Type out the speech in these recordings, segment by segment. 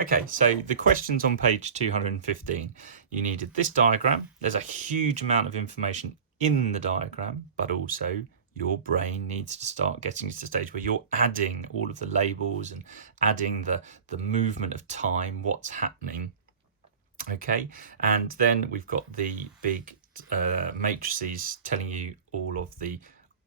Okay, so the questions on page 215. You needed this diagram. There's a huge amount of information in the diagram, but also your brain needs to start getting to the stage where you're adding all of the labels and adding the movement of time, what's happening. Okay, and then we've got the big matrices telling you all of the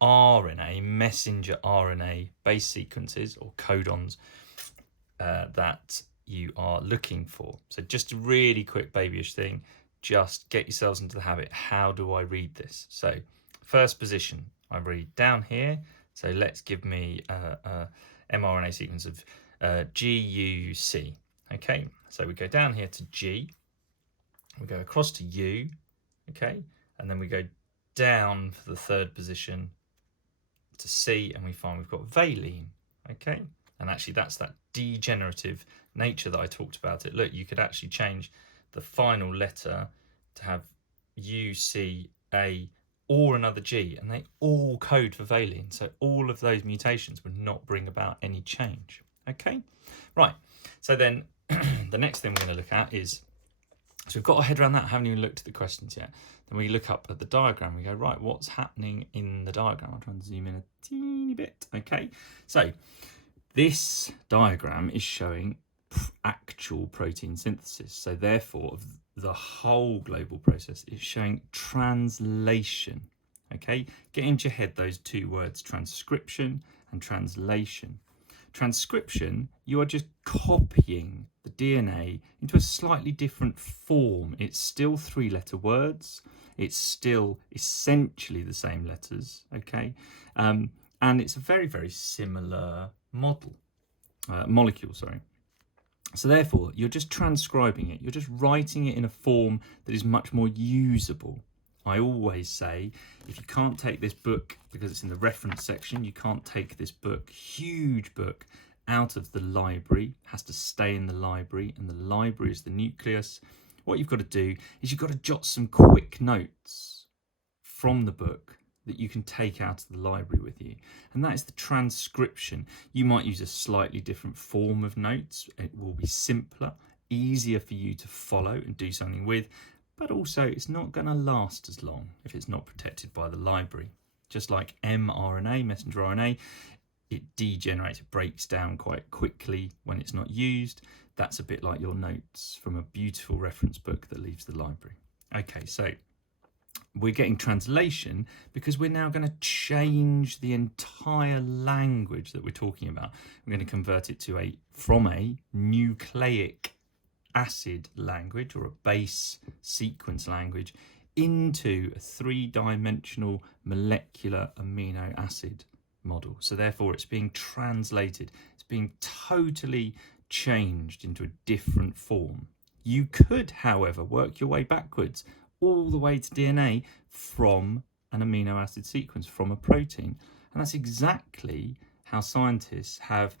RNA, messenger RNA base sequences or codons that you are looking for. So just a really quick babyish thing, just get yourselves into the habit. How do I read this? So first position, I read down here. So let's give me a mRNA sequence of GUC. Okay, so we go down here to G, we go across to U, okay, and then we go down for the third position to C, and we find we've got valine, okay. And actually that's that degenerative nature that I talked about. It look, you could actually change the final letter to have U, C, A, or another G, and they all code for valine. So all of those mutations would not bring about any change. Okay, right. So then the next thing we're going to look at is, so we've got our head around that, haven't even looked at the questions yet. Then we look up at the diagram, we go, right, what's happening in the diagram? I'll try and zoom in a teeny bit. Okay, so this diagram is showing actual protein synthesis. So therefore, the whole global process is showing translation. Okay, get into your head those two words, transcription and translation. Transcription, you are just copying the DNA into a slightly different form. It's still three-letter words. It's still essentially the same letters, okay? And it's a very, very similar molecule, sorry. So therefore, you're just transcribing it. You're just writing it in a form that is much more usable. I always say, if you can't take this book, because it's in the reference section, you can't take this book, huge book, out of the library. It has to stay in the library, and the library is the nucleus. What you've got to do is you've got to jot some quick notes from the book that you can take out of the library with you. And that is the transcription. You might use a slightly different form of notes. It will be simpler, easier for you to follow and do something with, but also it's not going to last as long if it's not protected by the library. Just like mRNA, messenger RNA, it degenerates, it breaks down quite quickly when it's not used. That's a bit like your notes from a beautiful reference book that leaves the library. Okay, so we're getting translation because we're now going to change the entire language that we're talking about. We're going to convert it to from a nucleic acid language or a base sequence language into a three-dimensional molecular amino acid model. So therefore it's being translated, it's being totally changed into a different form. You could, however, work your way backwards all the way to DNA from an amino acid sequence, from a protein. And that's exactly how scientists have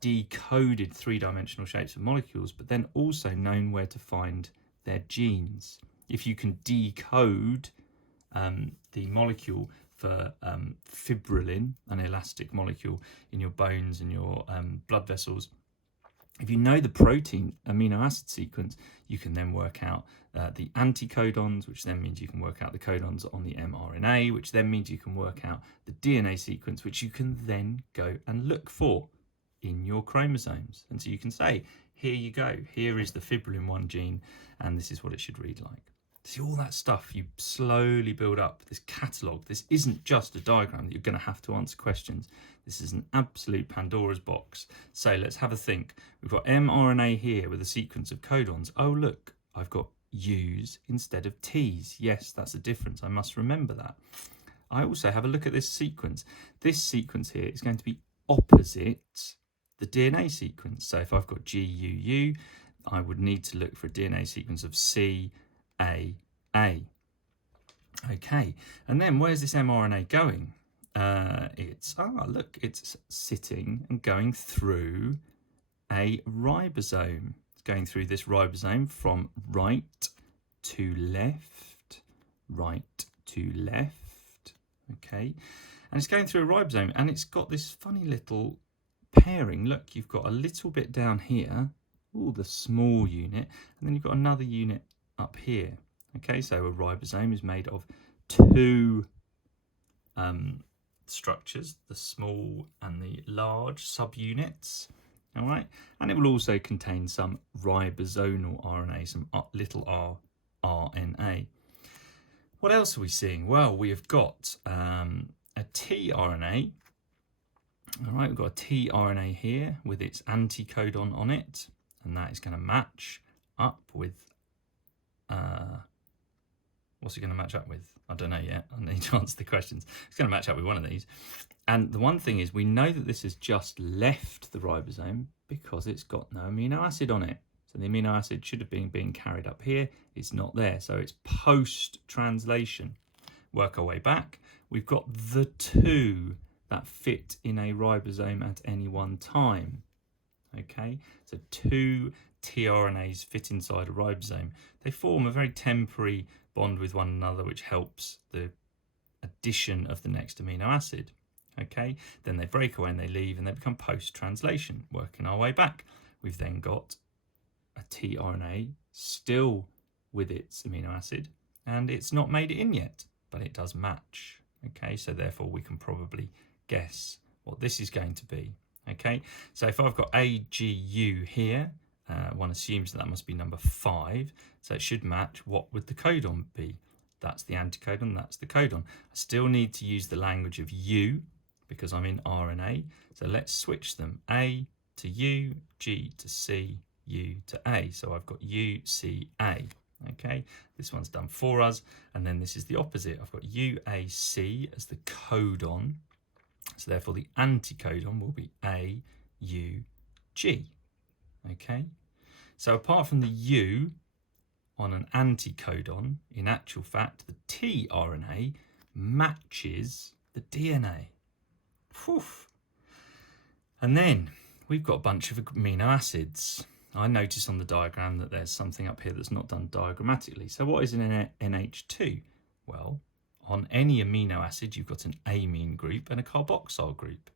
decoded three-dimensional shapes of molecules, but then also known where to find their genes. If you can decode the molecule for fibrillin, an elastic molecule in your bones and your blood vessels, if you know the protein amino acid sequence, you can then work out the anticodons, which then means you can work out the codons on the mRNA, which then means you can work out the DNA sequence, which you can then go and look for in your chromosomes. And so you can say, here you go, here is the fibrillin 1 gene, and this is what it should read like. See, all that stuff you slowly build up, this catalogue. This isn't just a diagram that you're going to have to answer questions. This is an absolute Pandora's box. So let's have a think. We've got mRNA here with a sequence of codons. Oh, look, I've got U's instead of T's. Yes, that's a difference. I must remember that. I also have a look at this sequence. This sequence here is going to be opposite the DNA sequence. So if I've got GUU, I would need to look for a DNA sequence of C, A. Okay, and then where's this mRNA going? It's sitting and going through a ribosome. It's going through this ribosome from right to left, okay? And it's going through a ribosome, and it's got this funny little pairing. Look, you've got a little bit down here the small unit, and then you've got another unit up here. Okay, so a ribosome is made of two structures, the small and the large subunits. All right, and it will also contain some ribosomal RNA, some little r RNA. What else are we seeing? Well, we have got a tRNA. All right, we've got a tRNA here with its anticodon on it, and that is going to match up with, what's it going to match up with? I don't know yet. I need to answer the questions. It's going to match up with one of these. And the one thing is, we know that this has just left the ribosome because it's got no amino acid on it. So the amino acid should have been being carried up here. It's not there. So it's post-translation. Work our way back. We've got the two that fit in a ribosome at any one time. Okay, so two tRNAs fit inside a ribosome. They form a very temporary bond with one another, which helps the addition of the next amino acid. Okay, then they break away and they leave and they become post-translation. Working our way back, we've then got a tRNA still with its amino acid, and it's not made it in yet, but it does match. Okay, so therefore we can probably guess what this is going to be. Okay, so if I've got AGU here, one assumes that must be number 5, so it should match. What would the codon be? That's the anticodon, that's the codon. I still need to use the language of U because I'm in RNA, so let's switch them. A to U, G to C, U to A. So I've got UCA. Okay, this one's done for us, and then this is the opposite. I've got UAC as the codon, so therefore the anticodon will be AUG. Okay, so apart from the U on an anticodon, in actual fact, the tRNA matches the DNA. Whew. And then we've got a bunch of amino acids. I notice on the diagram that there's something up here that's not done diagrammatically. So what is an NH2? Well, on any amino acid, you've got an amine group and a carboxyl group.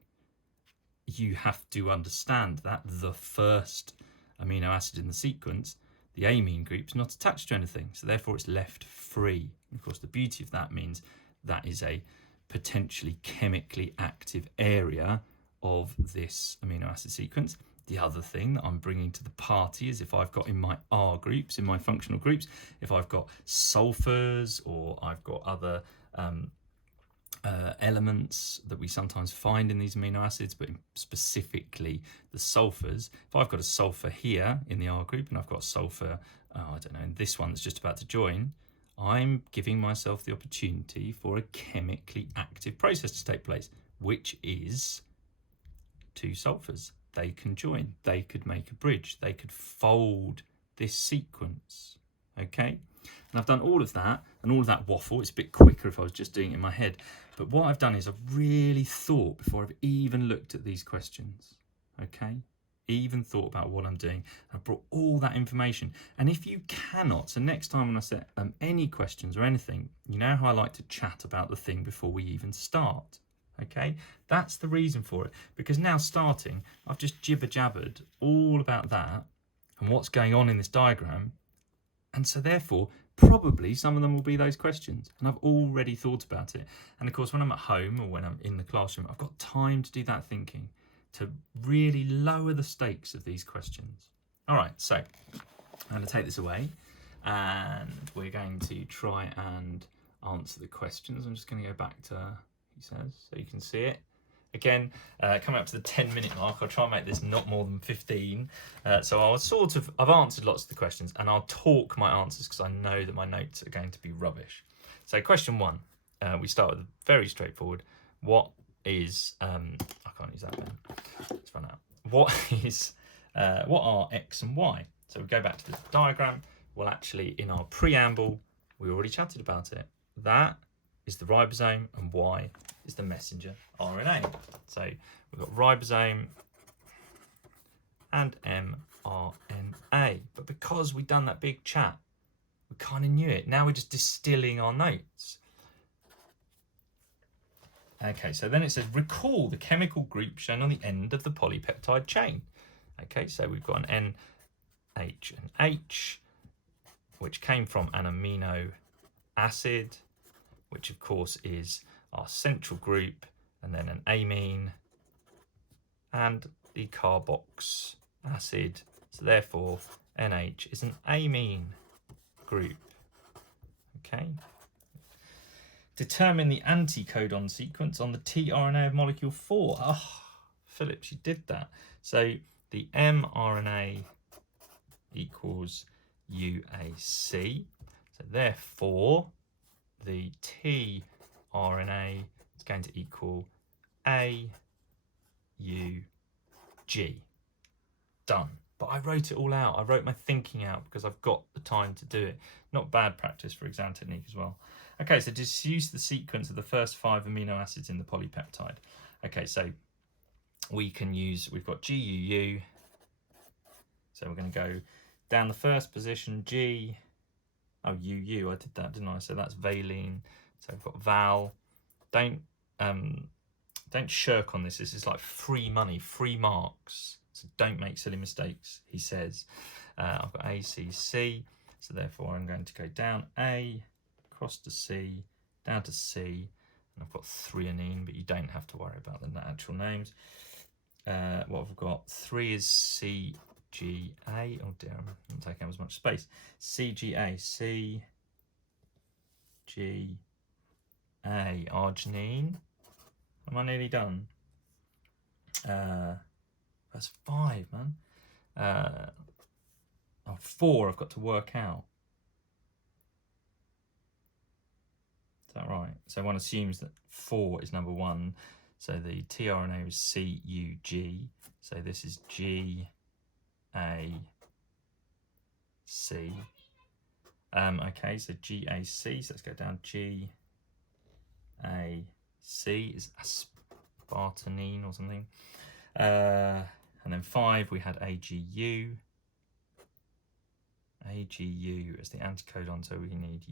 You have to understand that the first amino acid in the sequence, the amine group's not attached to anything, so therefore it's left free. And of course, the beauty of that means that is a potentially chemically active area of this amino acid sequence. The other thing that I'm bringing to the party is if I've got in my R groups, in my functional groups, if I've got sulfurs or I've got other elements that we sometimes find in these amino acids, but specifically the sulfurs. If I've got a sulfur here in the R group and I've got a sulfur, I don't know, in this one that's just about to join, I'm giving myself the opportunity for a chemically active process to take place, which is two sulfurs. They can join, they could make a bridge, they could fold this sequence, okay? And I've done all of that, and all of that waffle. It's a bit quicker if I was just doing it in my head. But what I've done is I've really thought before I've even looked at these questions, okay? Even thought about what I'm doing. I've brought all that information. And if you cannot, so next time when I set any questions or anything, you know how I like to chat about the thing before we even start, okay? That's the reason for it. Because now starting, I've just jibber-jabbered all about that and what's going on in this diagram. And so therefore, probably some of them will be those questions. And I've already thought about it. And of course, when I'm at home or when I'm in the classroom, I've got time to do that thinking, to really lower the stakes of these questions. All right, so I'm going to take this away and we're going to try and answer the questions. I'm just going to go back to, he says, so you can see it. Again, coming up to the 10-minute mark, I'll try and make this not more than 15. So I've answered lots of the questions and I'll talk my answers because I know that my notes are going to be rubbish. So question 1, we start with very straightforward. What is, I can't use that pen, let's run out. What are X and Y? So we go back to the diagram. Well, actually in our preamble, we already chatted about it. That is the ribosome and Y is the messenger RNA. So we've got ribosome and mRNA. But because we've done that big chat, we kind of knew it. Now we're just distilling our notes. Okay, so then it says, recall the chemical group shown on the end of the polypeptide chain. Okay, so we've got an N H and H, which came from an amino acid, which of course is our central group, and then an amine and the carbox acid. So therefore NH is an amine group. Okay. Determine the anticodon sequence on the tRNA of molecule 4. Oh, Phillips, you did that. So the mRNA equals UAC. So therefore, the tRNA is going to equal AUG. Done. But I wrote it all out. I wrote my thinking out because I've got the time to do it. Not bad practice for exam technique as well. Okay, so just use the sequence of the first 5 amino acids in the polypeptide. Okay, so we can use, we've got GUU. So we're going to go down the first position, G. Oh, UU, I did that, didn't I? So that's valine. So we've got val. Don't shirk on this. This is like free money, free marks. So don't make silly mistakes, he says. I've got A, C, C. So therefore I'm going to go down A, across to C, down to C. And I've got threonine, but you don't have to worry about the actual names. What have we got? 3 is CGA. Oh dear, I'm taking up as much space. CGA, CGA, arginine. Am I nearly done? That's 5, man. 4 I've got to work out. Is that right? So one assumes that 4 is number 1. So the tRNA is CUG. So this is GAC. Okay, so GAC. So let's go down. GAC is aspartanine or something. And then 5 we had AGU. AGU is the anticodon, so we need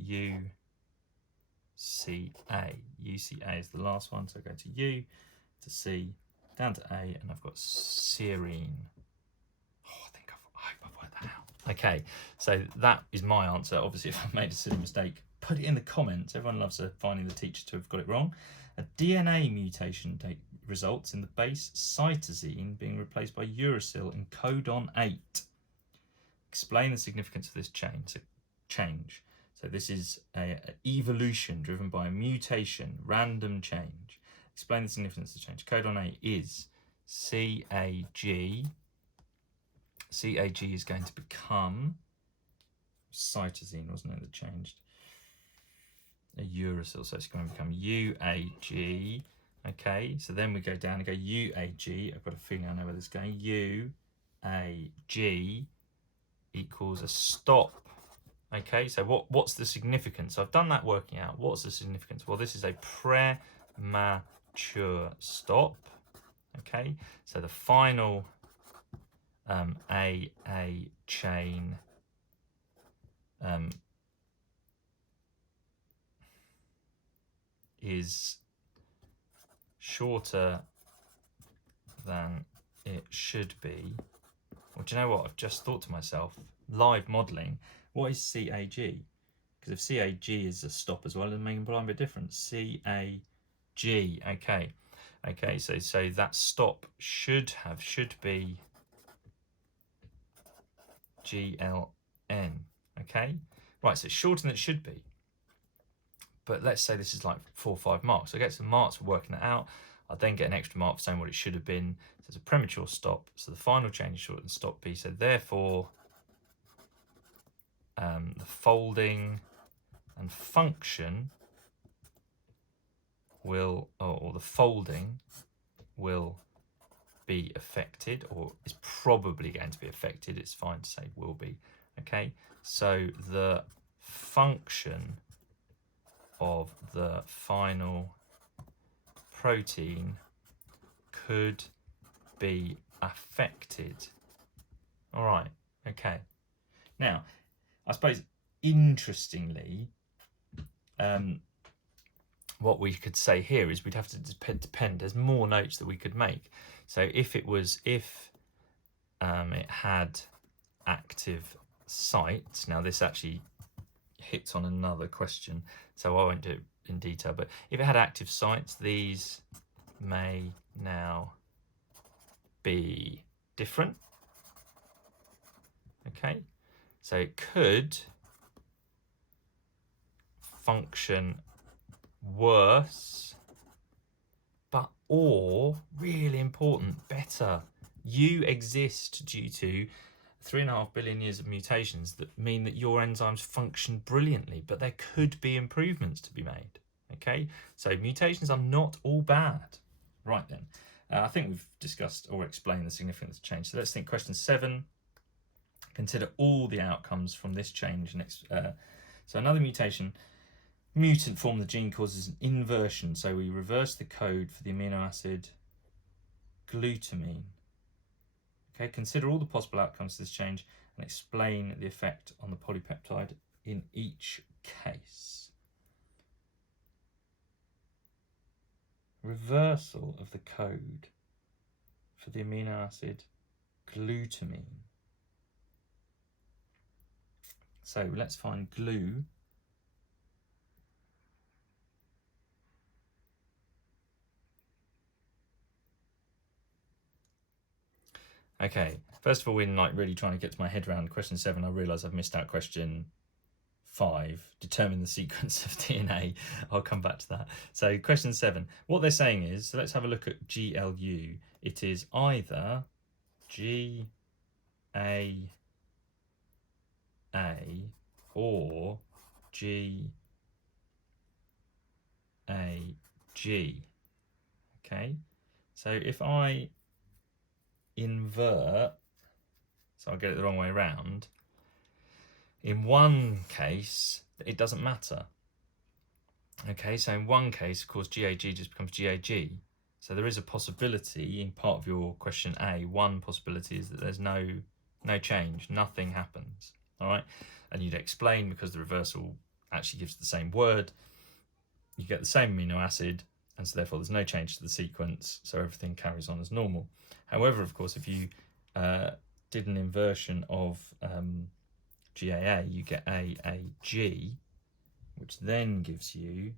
UCA. UCA is the last one, so go to U, to C, down to A, and I've got serine. Oh, I hope I've worked that out. Okay, so that is my answer. Obviously, if I've made a silly mistake, put it in the comments. Everyone loves finding the teacher to have got it wrong. A DNA mutation results in the base cytosine being replaced by uracil in codon 8. Explain the significance of this change. So this is an evolution driven by a mutation, random change. Explain the significance of the change. Codon 8 is CAG. CAG is going to become cytosine, wasn't it, that changed? A uracil, so it's going to become UAG. Okay, so then we go down and go UAG. I've got a feeling I know where this is going. UAG equals a stop. Okay, so what's the significance? So I've done that working out. What's the significance? Well, this is a premature stop. Okay, so the final AA chain is shorter than it should be. Well, do you know what? I've just thought to myself, live modelling, what is CAG? Because if CAG is a stop as well, then make a bit different. CAG, okay. Okay, so that stop should be GLN, okay? Right, so it's shorter than it should be. But let's say this is like 4 or 5 marks. So I get some marks for working it out. I then get an extra mark for saying what it should have been. So it's a premature stop. So the final change is shorter than stop B. So therefore, the folding and function will, or the folding will be affected, or is probably going to be affected. It's fine to say will be. Okay, so the function of the final protein could be affected. All right, okay. Now, I suppose interestingly, what we could say here is we'd have to depend. There's more notes that we could make. So if it had active sites. Now this actually hits on another question, so I won't do it in detail, but if it had active sites, these may now be different. Okay, so it could function worse, but or really important, better. You exist due to 3.5 billion years of mutations that mean that your enzymes function brilliantly, but there could be improvements to be made. Okay, so mutations are not all bad. Right then, I think we've discussed or explained the significance of change. So let's think question 7. Consider all the outcomes from this change. So another mutant form of the gene causes an inversion. So we reverse the code for the amino acid glutamine. Okay, consider all the possible outcomes of this change and explain the effect on the polypeptide in each case. Reversal of the code for the amino acid glutamine. So let's find glue. Okay, first of all, in like really trying to get to my head around question 7, I realise I've missed out question 5. Determine the sequence of DNA. I'll come back to that. So question 7, what they're saying is, so let's have a look at GLU. It is either GAA or GAG. Okay, so if I invert, so I'll get it the wrong way around, in one case it doesn't matter. Okay, so in one case, of course, GAG just becomes GAG. So there is a possibility in part of your question A. One possibility is that there's no change, nothing happens. All right, and you'd explain because the reversal actually gives the same word. You get the same amino acid, and so therefore there's no change to the sequence, so everything carries on as normal. However, of course, if you did an inversion of GAA, you get AAG, which then gives you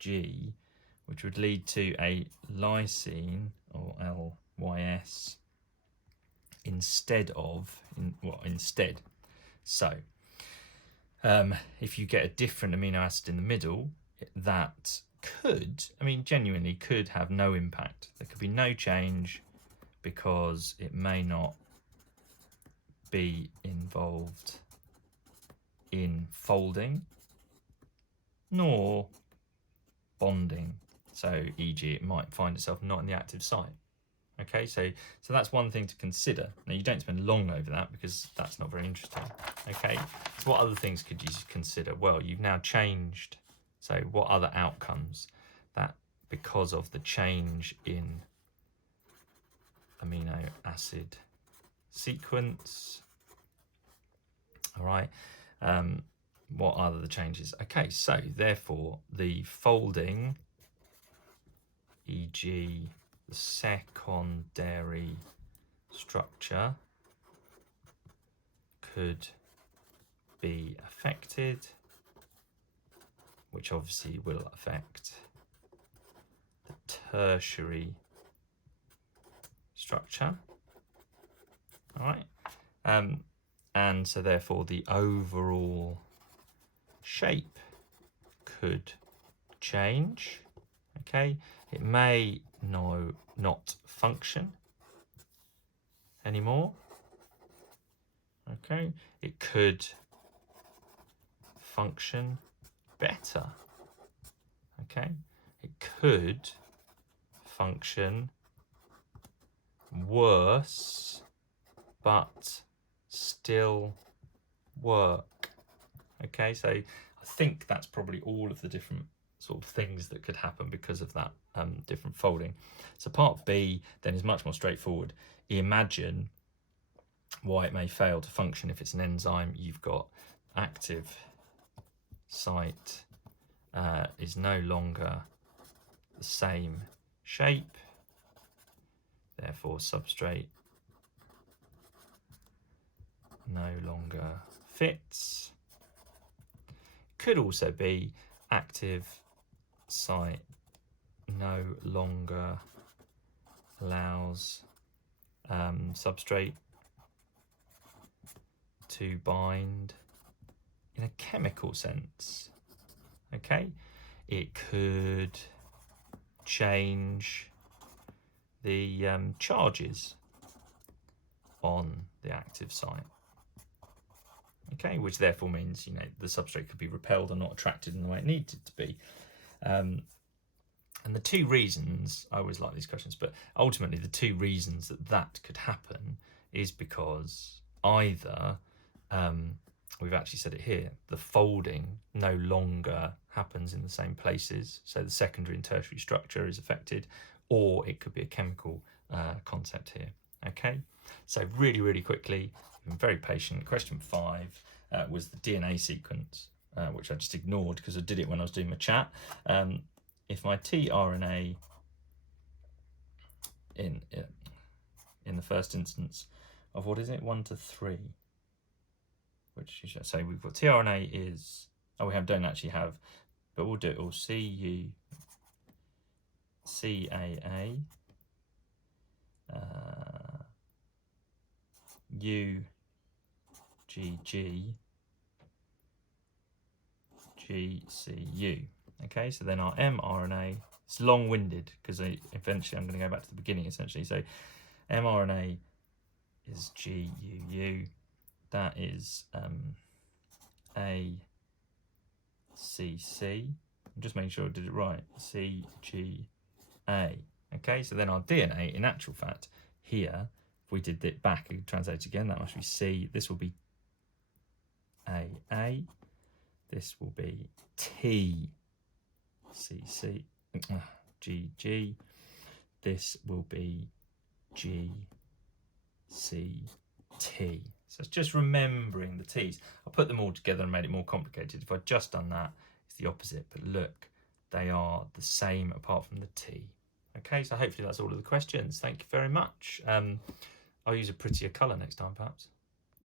AAG, which would lead to a lysine, or LYS, instead. So if you get a different amino acid in the middle, that could, genuinely could have no impact. There could be no change because it may not be involved in folding nor bonding. So e.g. it might find itself not in the active site. Okay, so that's one thing to consider. Now you don't spend long over that because that's not very interesting. Okay, so what other things could you consider? Well, you've now changed. So what other outcomes that because of the change in amino acid sequence? All right, what are the changes? Okay, so therefore the folding, e.g. the secondary structure, could be affected, which obviously will affect the tertiary structure. All right, and so therefore the overall shape could change. Okay, it may not function anymore. Okay, it could function better. Okay, it could function worse, but still work. Okay, so I think that's probably all of the different sort of things that could happen because of that different folding. So part B then is much more straightforward. Imagine why it may fail to function if it's an enzyme. You've got active site is no longer the same shape, therefore substrate no longer fits. Could also be active site no longer allows substrate to bind in a chemical sense. Okay, it could change the charges on the active site. Okay, which therefore means, you know, the substrate could be repelled or not attracted in the way it needed to be. And the two reasons, I always like these questions, but ultimately the two reasons that that could happen is because either, we've actually said it here, the folding no longer happens in the same places, so the secondary and tertiary structure is affected, or it could be a chemical concept here. Okay, so really, really quickly, I'm very patient. Question 5 was the DNA sequence, which I just ignored because I did it when I was doing my chat. If my tRNA in the first instance of, what is it, 1 to 3, which you should say we've got tRNA is, we don't actually have, but we'll do it all. CAA, UGG, GCU. Okay, so then our mRNA, it's long-winded because eventually I'm going to go back to the beginning essentially. So mRNA is GUU, that is ACC. I'm just making sure I did it right. CGA. Okay, so then our DNA, in actual fact, here, if we did it back and translate again, that must be C. This will be AA. This will be TCC. GG. This will be GCT. So it's just remembering the T's. I put them all together and made it more complicated. If I'd just done that, it's the opposite. But look, they are the same apart from the T. Okay, so hopefully that's all of the questions. Thank you very much. I'll use a prettier colour next time, perhaps.